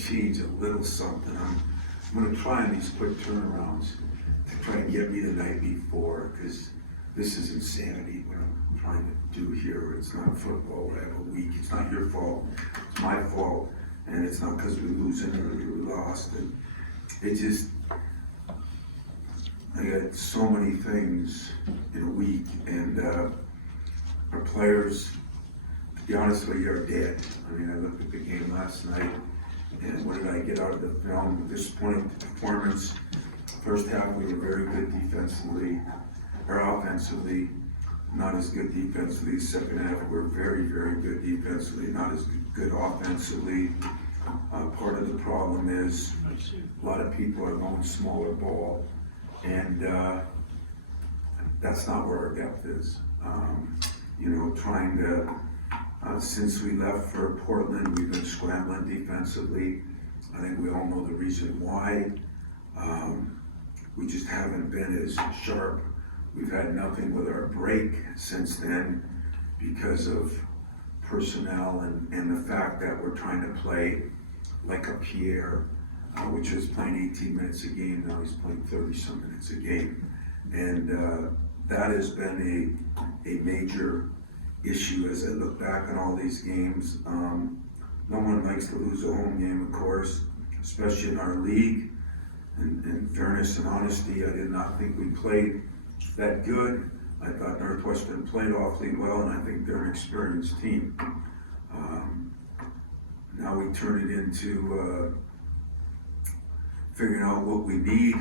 change a little something. I'm gonna try on these quick turnarounds to try and get me the night before, because this is insanity what I'm trying to do here. It's not football. I have a week. It's not your fault. It's my fault. And it's not because we're losing or we lost. And it just, I got so many things in a week, and our players, to be honest with you, are dead. I mean, I looked at the game last night, and what did I get out of the film? Disappointing performance. First half, we were very good defensively, or offensively, not as good defensively. Second half, we're very, very good defensively, not as good offensively. Part of the problem is a lot of people are going smaller ball, and that's not where our depth is. Trying to, since we left for Portland, we've been scrambling defensively. I think we all know the reason why. We just haven't been as sharp. We've had nothing with our break since then because of personnel and the fact that we're trying to play like a Pierre, which was playing 18 minutes a game. Now he's playing 30-some minutes a game. And that has been a major issue as I look back on all these games. No one likes to lose a home game, of course, especially in our league. In fairness and honesty, I did not think we played that good. I thought Northwestern played awfully well, and I think they're an experienced team. Now we turn it into figuring out what we need.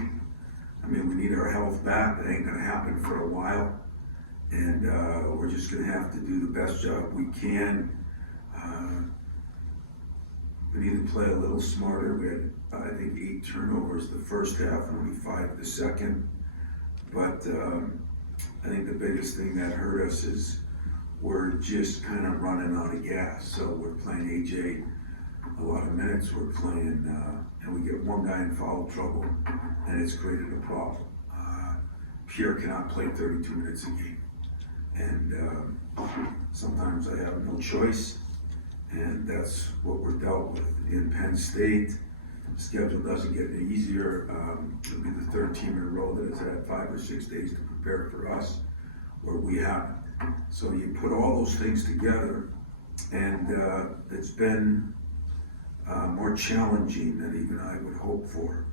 I mean, we need our health back. That ain't gonna happen for a while. And we're just gonna have to do the best job we can. We need to play a little smarter. We had, I think, 8 turnovers the first half and only 5 the second. But I think the biggest thing that hurt us is we're just kind of running out of gas. So we're playing AJ a lot of minutes. We're playing, and we get one guy in foul trouble, and it's created a problem. Pierre cannot play 32 minutes a game. And sometimes I have no choice, and that's what we're dealt with in Penn State. The schedule doesn't get any easier. It'll be the 3rd team in a row that has had 5 or 6 days to prepare for us, where we haven't. So you put all those things together, and it's been more challenging than even I would hope for.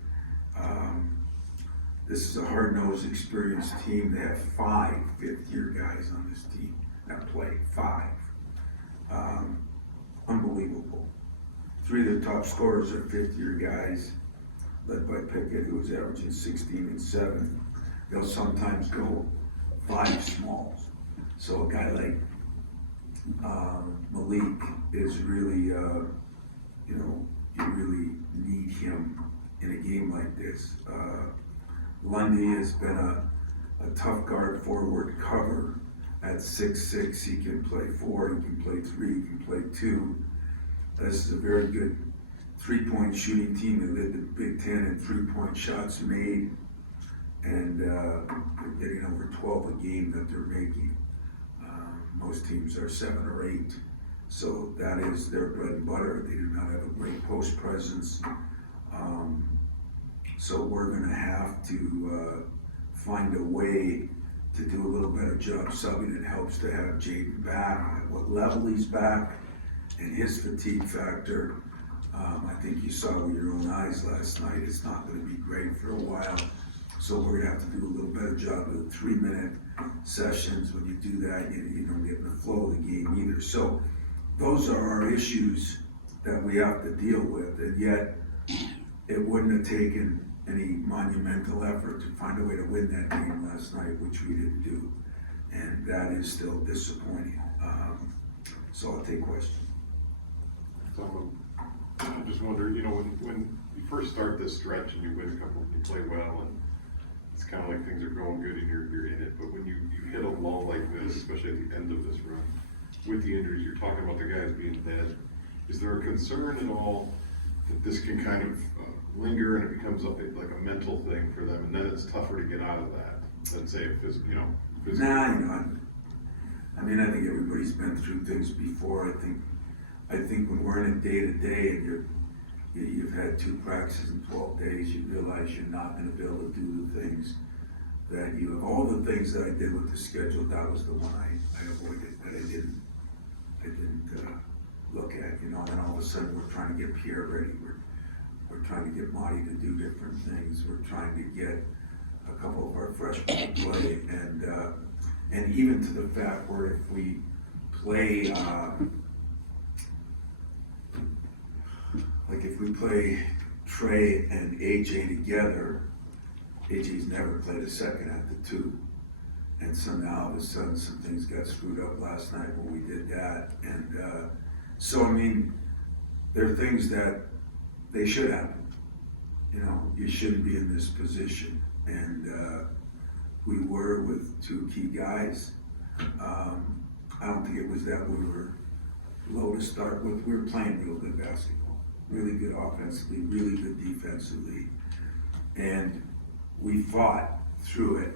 This is a hard-nosed, experienced team. They have 5 fifth-year guys on this team that play. 5. Unbelievable. 3 of the top scorers are fifth-year guys, led by Pickett, who was averaging 16 and 7. They'll sometimes go 5 smalls. So a guy like Malik is really, you really need him in a game like this. Lundy has been a tough guard forward cover at 6'6". He can play 4, he can play 3, he can play 2. This is a very good 3-point shooting team. They led the Big Ten in 3-point shots made, and they're getting over 12 a game that they're making. Most teams are 7 or 8, so that is their bread and butter. They do not have a great post presence, so we're going to have to find a way to do a little better job subbing. It helps to have Jaden back, at what level he's back, and his fatigue factor. I think you saw with your own eyes last night, it's not going to be great for a while. So we're going to have to do a little better job of the 3-minute sessions. When you do that, you don't get in the flow of the game either. So those are our issues that we have to deal with, and yet it wouldn't have taken any monumental effort to find a way to win that game last night, which we didn't do. And that is still disappointing. So I'll take questions. I just wonder, when you first start this stretch and you win a couple, you play well, and it's kind of like things are going good and you're in it. But when you hit a lull like this, especially at the end of this run, with the injuries, you're talking about the guys being dead. Is there a concern at all that this can kind of linger and it becomes like a mental thing for them, and then it's tougher to get out of that than say physically? Nah, I mean, I think everybody's been through things before. I think when we're in it day to day and you had 2 practices in 12 days, you realize you're not gonna be able to do the things that you have. All the things that I did with the schedule, that was the one I avoided, that I didn't look at, you know. And all of a sudden, we're trying to get Pierre ready, we're trying to get Monty to do different things, we're trying to get a couple of our freshmen to play, and even to the fact where if we play, like if we play Trey and AJ together, AJ's never played a second at the 2. And so now all of a sudden some things got screwed up last night when we did that. And so, I mean, there are things that they should happen. You know, you shouldn't be in this position. And we were with 2 key guys. I don't think it was that we were low to start with. We were playing real good basketball, really good offensively, really good defensively. And we fought through it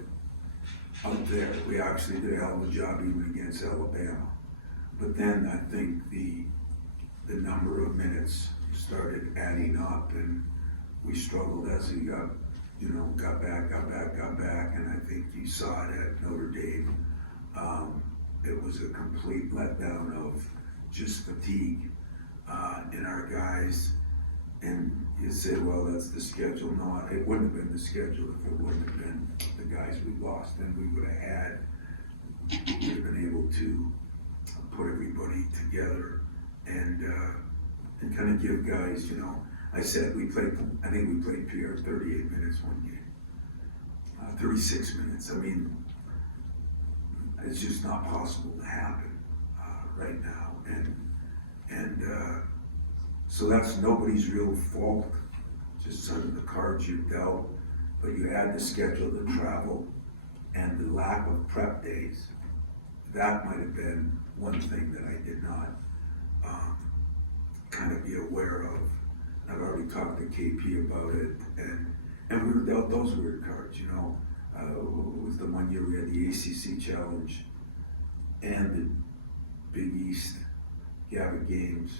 out there. We actually did a hell of a job even against Alabama. But then I think the number of minutes started adding up, and we struggled as we got back, and I think you saw it at Notre Dame. It was a complete letdown of just fatigue in our guys. And you say, well, that's the schedule. No, it wouldn't have been the schedule if it wouldn't have been the guys we lost. Then we would have been able to put everybody together and kind of give guys, you know. I said I think we played Pierre 38 minutes one game, 36 minutes. I mean, it's just not possible to happen right now. And so that's nobody's real fault, just some of the cards you dealt, but you had to schedule the travel and the lack of prep days. That might have been one thing that I did not kind of be aware of. I've already talked to KP about it, and we were dealt those weird cards, you know. It was the one year we had the ACC Challenge and the Big East Gavitt games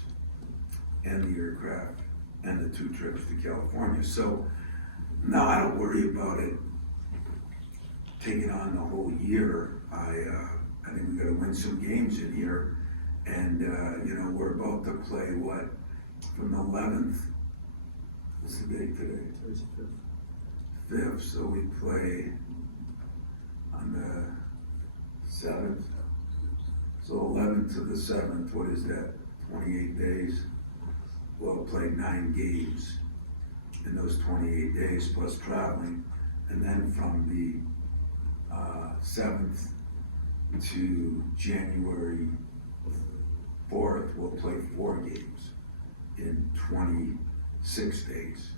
and the aircraft and the 2 trips to California. So no, I don't worry about it taking on the whole year. I think we got to win some games in here, and you know, we're about to play what from the 11th. What's the date today? Today's 5th. So we play on the 7th. So 11th to the 7th. What is that? 28 days. We'll play 9 games in those 28 days plus traveling, and then from the 7th to January 4th, we'll play 4 games in 26 days.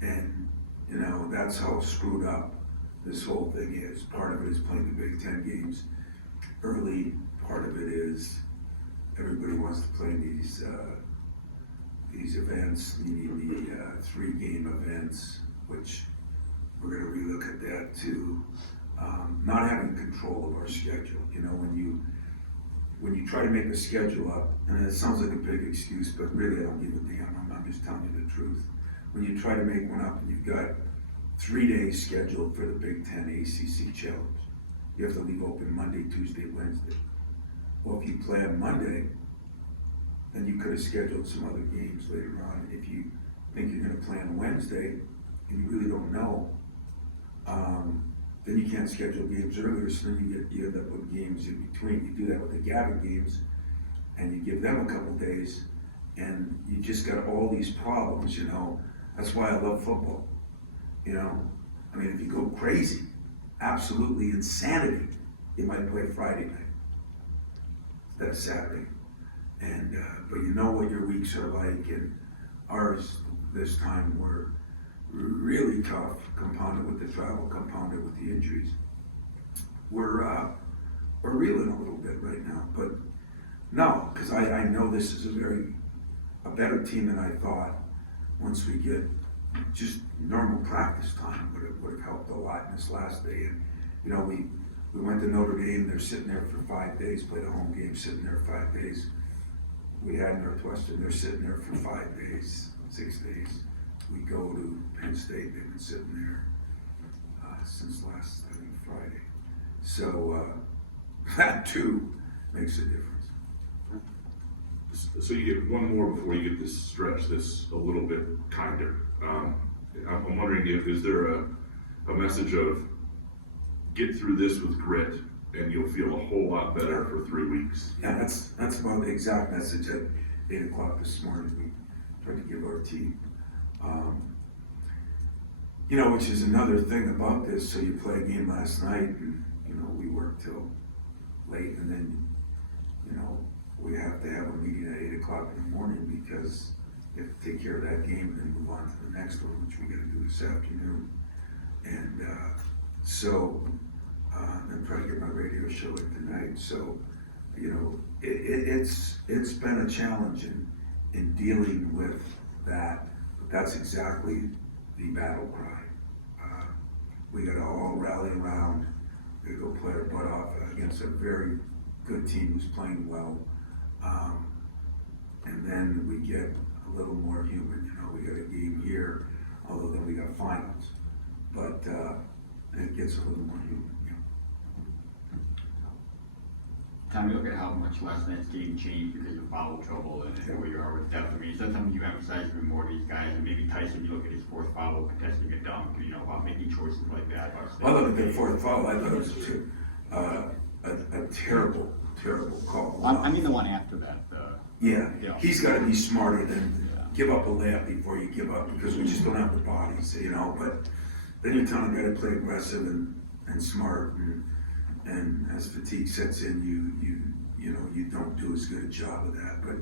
And, you know, that's how screwed up this whole thing is. Part of it is playing the Big Ten games early. Part of it is everybody wants to play these events, meaning the 3-game events, which we're going to relook at that too. Not having control of our schedule. You know, when you try to make a schedule up, and it sounds like a big excuse, but really I don't give a damn. I'm just telling you the truth. When you try to make one up and you've got 3 days scheduled for the Big Ten ACC Challenge, you have to leave open Monday, Tuesday, Wednesday. Well, if you play on Monday, then you could have scheduled some other games later on. If you think you're going to play on Wednesday and you really don't know, then you can't schedule games earlier, so then you end up with games in between. You do that with the Gavitt games, and you give them a couple days, and you just got all these problems, you know. That's why I love football, you know. I mean, if you go crazy, absolutely insanity, you might play Friday night instead of Saturday. And but you know what your weeks are like, and ours this time were really tough, compounded with the travel, compounded with the injuries. We're reeling a little bit right now, but no, because I know this is a better team than I thought. Once we get just normal practice time would have helped a lot in this last day. And you know, we went to Notre Dame. They're sitting there for 5 days. Played a home game, sitting there 5 days. We had Northwestern. They're sitting there for 5 days, 6 days. go to Penn State. They've been sitting there since last, I think, Friday. So that too makes a difference. So you get one more before you get this stretch that's a little bit kinder. I'm wondering is there a message of get through this with grit and you'll feel a whole lot better for 3 weeks? Yeah, that's about the exact message at 8 o'clock this morning. We tried to give our team. You know, which is another thing about this. So you play a game last night and, you know, we worked till late and then, you know, we have to have a meeting at 8 o'clock in the morning because you have to take care of that game and then move on to the next one, which we gotta do this afternoon. And I'm trying to get my radio show in tonight. So, you know, it's been a challenge in dealing with that, but that's exactly the battle cry. We gotta all rally around, we gotta go play our butt off against a very good team who's playing well. And then we get a little more human, you know, we got a game here, although then we got finals. But it gets a little more human, you know. Tom, you look at how much less that's getting changed because of foul trouble and where you are with depth. I mean, is that something you emphasize even more to these guys? And maybe Tyson, you look at his fourth foul, contesting a dunk, you know, about making choices like that. I look at the fourth foul, I thought it was a terrible call. I mean the one after that. Yeah, Yeah. he's gotta be smarter than give up a layup before you give up, because we just don't have the bodies, you know, but then you're telling a guy to play aggressive and smart, and as fatigue sets in, you know, you don't do as good a job of that. But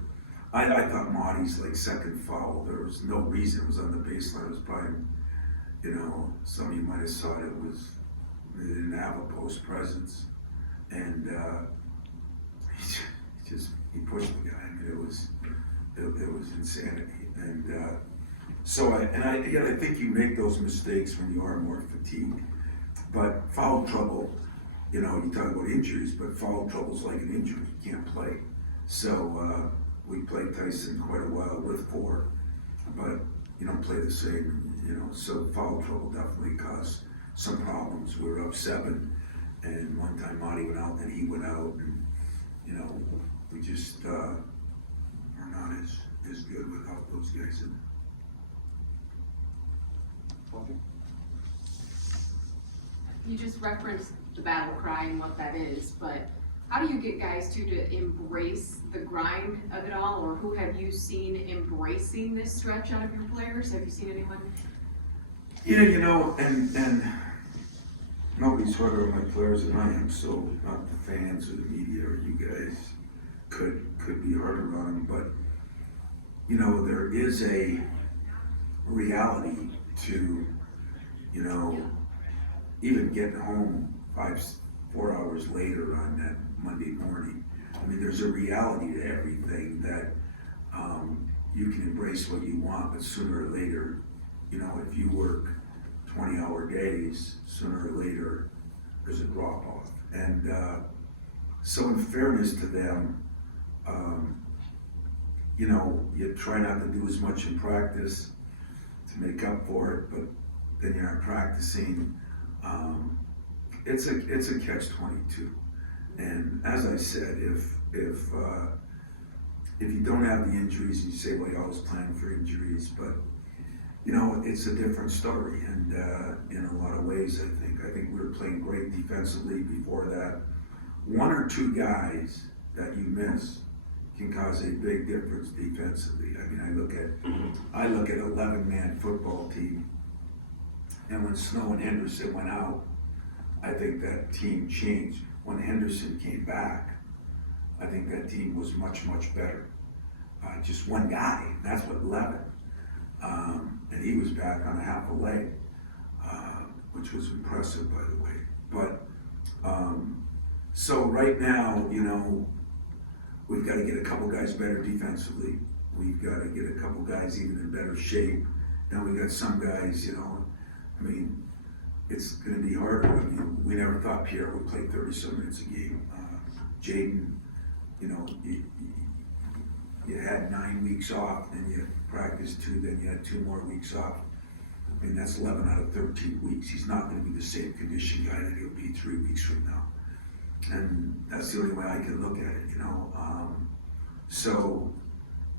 I thought Monty's like second foul, there was no reason, it was on the baseline, it was probably, you know, some of you might have thought they didn't have a post presence, and he pushed the guy. I mean, it was insanity, and so I think you make those mistakes when you are more fatigued. But foul trouble, you know, you talk about injuries, but foul trouble's like an injury, you can't play. So we played Tyson quite a while with 4, but you don't play the same, you know. So foul trouble definitely caused some problems. We were up 7, and one time Monty went out, and he went out, and you know, we just are not as good without those guys in. You just referenced the battle cry and what that is, but how do you get guys to embrace the grind of it all, or who have you seen embracing this stretch out of your players? Have you seen anyone? Yeah, you know, and nobody's harder on my players than I am, so not the fans or the media or you guys could be harder on them, but you know, there is a reality to, you know, even getting home 4 hours later on that Monday morning. I mean, there's a reality to everything that you can embrace what you want, but sooner or later, you know, if you work 20-hour days, sooner or later, there's a drop off. And so in fairness to them, you know, you try not to do as much in practice to make up for it, but then you aren't practicing. It's a catch-22. And as I said, if you don't have the injuries, you say, well, you always plan for injuries, but you know, it's a different story, and in a lot of ways, I think we were playing great defensively before that. 1 or 2 guys that you miss can cause a big difference defensively. I mean, I look at 11-man football team, and when Snow and Henderson went out, I think that team changed. When Henderson came back, I think that team was much, much better. Just one guy, that's what 11. And he was back on a half a leg, which was impressive, by the way. But, so right now, you know, we've got to get a couple guys better defensively. We've got to get a couple guys even in better shape. Now we got some guys, you know, I mean, it's going to be harder. I mean, we never thought Pierre would play 30-some minutes a game. Jaden, you know, you had 9 weeks off, then you practiced 2, then you had 2 more weeks off. I mean, that's 11 out of 13 weeks. He's not gonna be the same condition guy that he'll be 3 weeks from now. And that's the only way I can look at it, you know? So,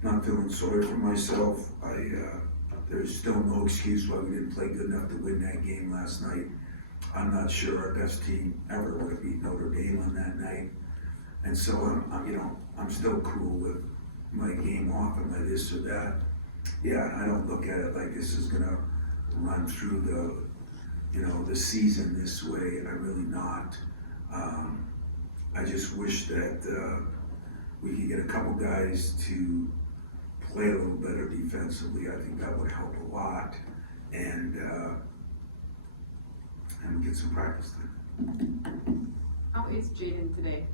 not feeling sorry for myself. There's still no excuse why we didn't play good enough to win that game last night. I'm not sure our best team ever would have beat Notre Dame on that night. And so I'm still cool with my game off and my this or that. Yeah, I don't look at it like this is gonna run through the season this way. I really not. I just wish that we could get a couple guys to play a little better defensively. I think that would help a lot, and get some practice then. How is Jaden today?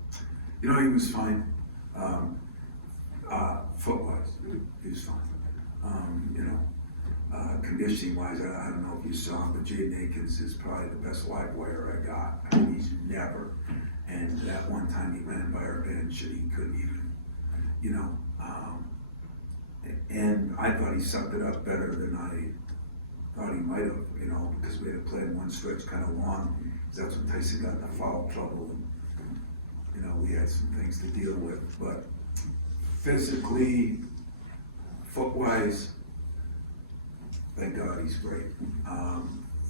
You know, he was fine. Foot-wise, he was fine. Conditioning wise, I don't know if you saw him, but Jaden Akins is probably the best live wire I got. I mean, he's never, and that one time he ran by our bench and he couldn't even, and I thought he sucked it up better than I thought he might have, because we had to play in one stretch kind of long. That's when Tyson got in the foul trouble, and we had some things to deal with. But physically, foot-wise, thank God he's great.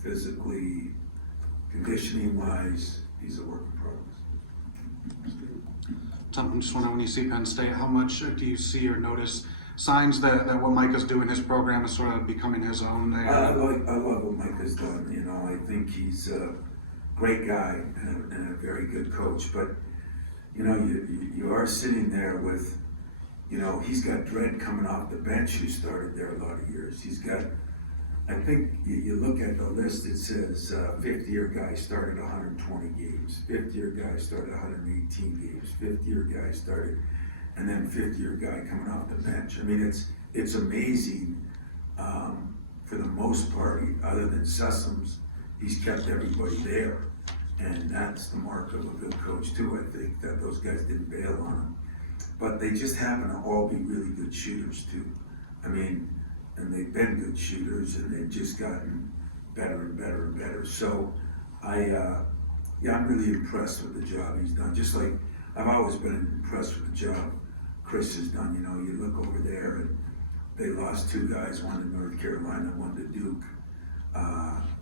Physically, conditioning-wise, he's a work in progress. Tom, I just wonder, when you see Penn State, how much do you see or notice signs that what Micah's doing in his program is sort of becoming his own there? I love what Micah's done. I think he's a great guy and a very good coach. But you are sitting there with, he's got Dredd coming off the bench who started there a lot of years. He's got, I think you look at the list, it says 50-year guy started 120 games, 50-year guy started 118 games, 50-year guy started, and then 50-year guy coming off the bench. I mean, it's amazing. For the most part, other than Sessoms, he's kept everybody there. And that's the mark of a good coach too, I think, that those guys didn't bail on him. But they just happen to all be really good shooters too. I mean, and they've been good shooters and they've just gotten better and better and better. So I'm really impressed with the job he's done. Just like I've always been impressed with the job Chris has done. You look over there and they lost two guys, one to North Carolina, one to Duke.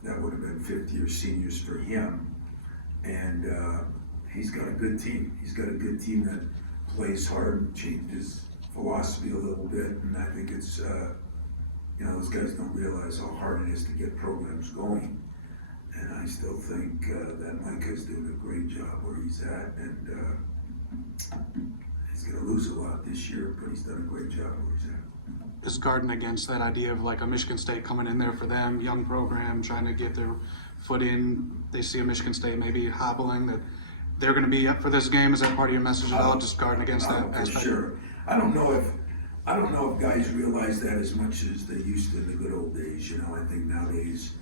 That would have been fifth-year seniors for him. And he's got a good team. He's got a good team that plays hard and changed his philosophy a little bit. And I think it's, those guys don't realize how hard it is to get programs going. And I still think that Micah's doing a great job where he's at. And he's going to lose a lot this year, but he's done a great job where he's at. Is Garden against that idea of like a Michigan State coming in there for them, young program, trying to get their foot in? They see a Michigan State maybe hobbling, that they're going to be up for this game. Is that part of your message at all? Just guarding against that aspect? Sure. I don't know if guys realize that as much as they used to in the good old days. I think nowadays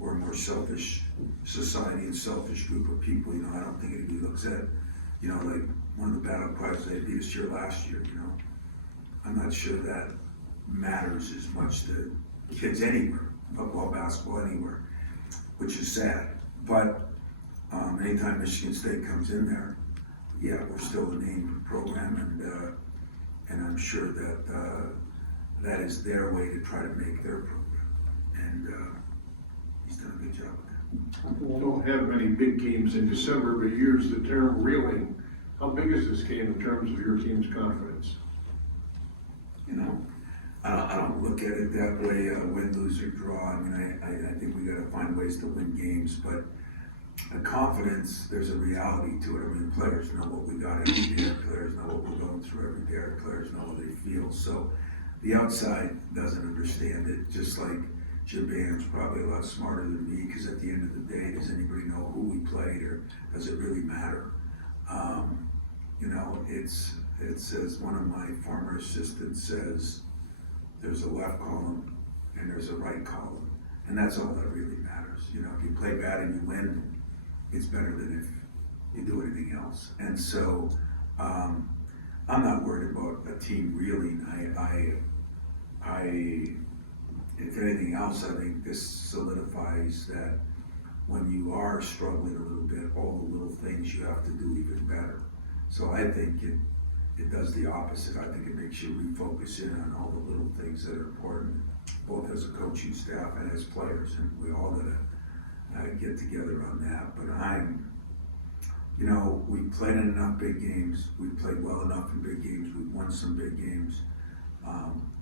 we're a more selfish society and selfish group of people. I don't think anybody looks at, like one of the battle cries they beat us here last year. I'm not sure that matters as much to kids anywhere, football, basketball, anywhere, which is sad. But anytime Michigan State comes in there, yeah, we're still a named program, and I'm sure that that is their way to try to make their program. And he's done a good job with that. We don't have many big games in December, but you use the term reeling. How big is this game in terms of your team's confidence? I don't look at it that way, win, lose, or draw. I mean, I think we got to find ways to win games, but the confidence, there's a reality to it. I mean, players know what we got every day. Players know what we're going through every day. Our players know what they feel. So the outside doesn't understand it, just like Jim Bam's probably a lot smarter than me, because at the end of the day, does anybody know who we played, or does it really matter? It's as one of my former assistants says, there's a left column and there's a right column, and that's all that really matters. If you play bad and you win, it's better than if you do anything else. And so I'm not worried about a team reeling. I if anything else, else, I think this solidifies that when you are struggling a little bit, all the little things you have to do even better. So I think it does the opposite. I think it makes you refocus in on all the little things that are important, both as a coaching staff and as players, and we all gotta get together on that. But we played in enough big games, we played well enough in big games, we've won some big games.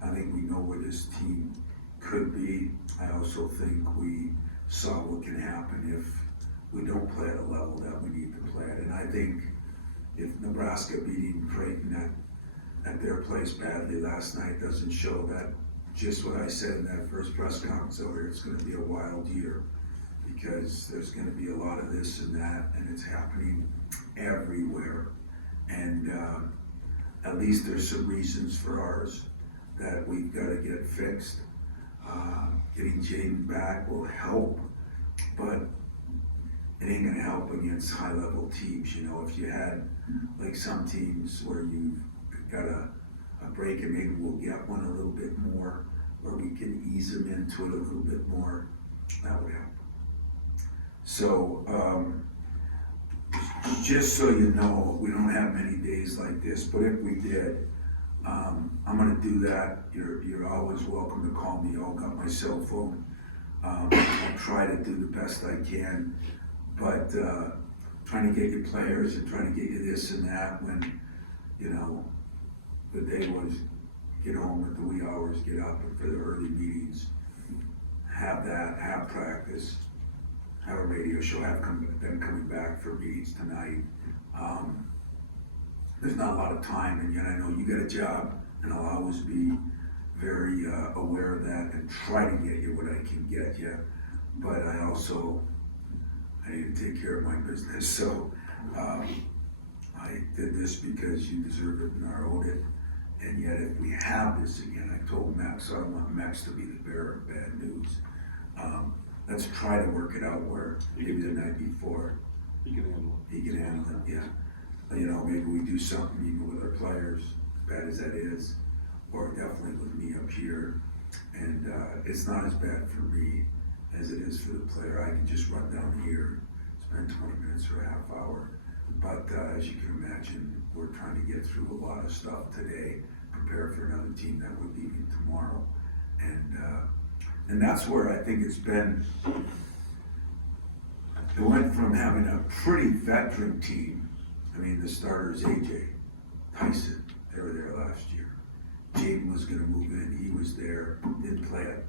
I think we know where this team could be. I also think we saw what can happen if we don't play at a level that we need to play at. And I think if Nebraska beating Creighton at their place badly last night doesn't show that, just what I said in that first press conference over here, it's gonna be a wild year, because there's gonna be a lot of this and that, and it's happening everywhere. And at least there's some reasons for ours that we've gotta get fixed. Getting Jaden back will help, but it ain't gonna help against high-level teams. If you had like some teams where you've got a break, and maybe we'll get one a little bit more, where we can ease them into it a little bit more, that would help. So, just so you know, we don't have many days like this, but if we did, I'm gonna do that. You're always welcome to call me. I'll got my cell phone. I'll try to do the best I can, but trying to get you players and trying to get you this and that when, the day was get home at the wee hours, get up and for the early meetings, have practice, have a radio show, them coming back for meetings tonight. There's not a lot of time, and yet I know you got a job, and I'll always be very aware of that and try to get you what I can get you. But I need to take care of my business, so I did this because you deserve it and I owed it. And yet if we have this again, I told Max, I don't want Max to be the bearer of bad news. Let's try to work it out where maybe the night before He can handle it. he can handle it, yeah. Maybe we do something even with our players, as bad as that is, or definitely with me up here. And it's not as bad for me as it is for the player. I can just run down here, spend 20 minutes or a half hour. But as you can imagine, we're trying to get through a lot of stuff today, prepare for another team that we're leaving tomorrow. And that's where I think it's been. It went from having a pretty veteran team. The starters, AJ, Tyson, they were there last year. Jaden was gonna move in, he was there, didn't play a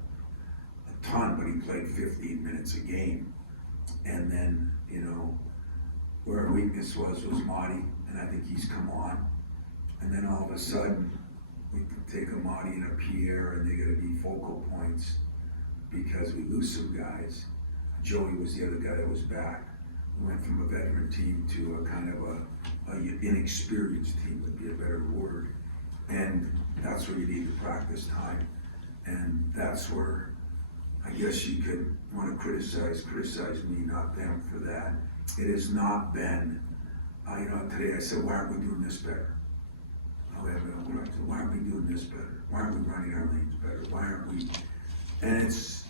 ton, but he played 15 minutes a game. And then, where our weakness was Marty, and I think he's come on. And then all of a sudden, we could take a Marty and a Pierre, and they're gonna be focal points because we lose some guys. Joey was the other guy that was back. We went from a veteran team to a kind of a inexperienced team, would be a better word. And that's where you need the practice time. And that's where I guess you could want to criticize me, not them, for that. It has not been, today I said, why aren't we doing this better? Why aren't we doing this better? Why aren't we running our lanes better? Why aren't we? And it's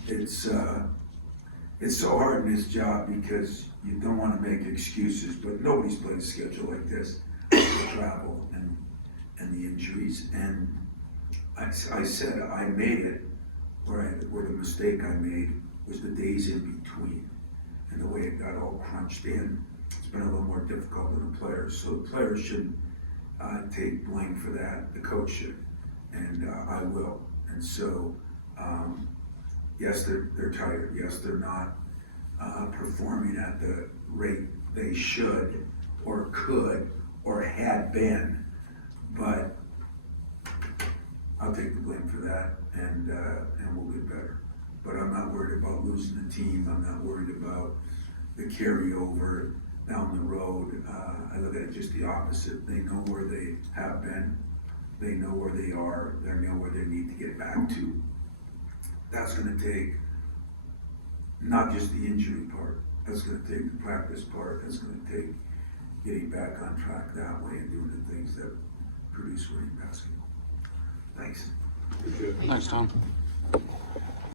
so hard in this job because you don't want to make excuses, but nobody's played a schedule like this, the travel and the injuries. And I said I made it where the mistake I made was the days in between and the way it got all crunched in. It's been a little more difficult than the players, so the players shouldn't take blame for that. The coach should, and I will. And so, yes, they're tired. Yes, they're not performing at the rate they should or could or had been, but I'll take the blame for that, and we'll get better. But I'm not worried about losing the team. I'm not worried about the carryover down the road. I look at it just the opposite. They know where they have been. They know where they are. They know where they need to get back to. That's going to take not just the injury part. That's going to take the practice part. That's going to take getting back on track that way and doing the things that produce winning basketball. Thanks. Appreciate it. Thanks, Tom.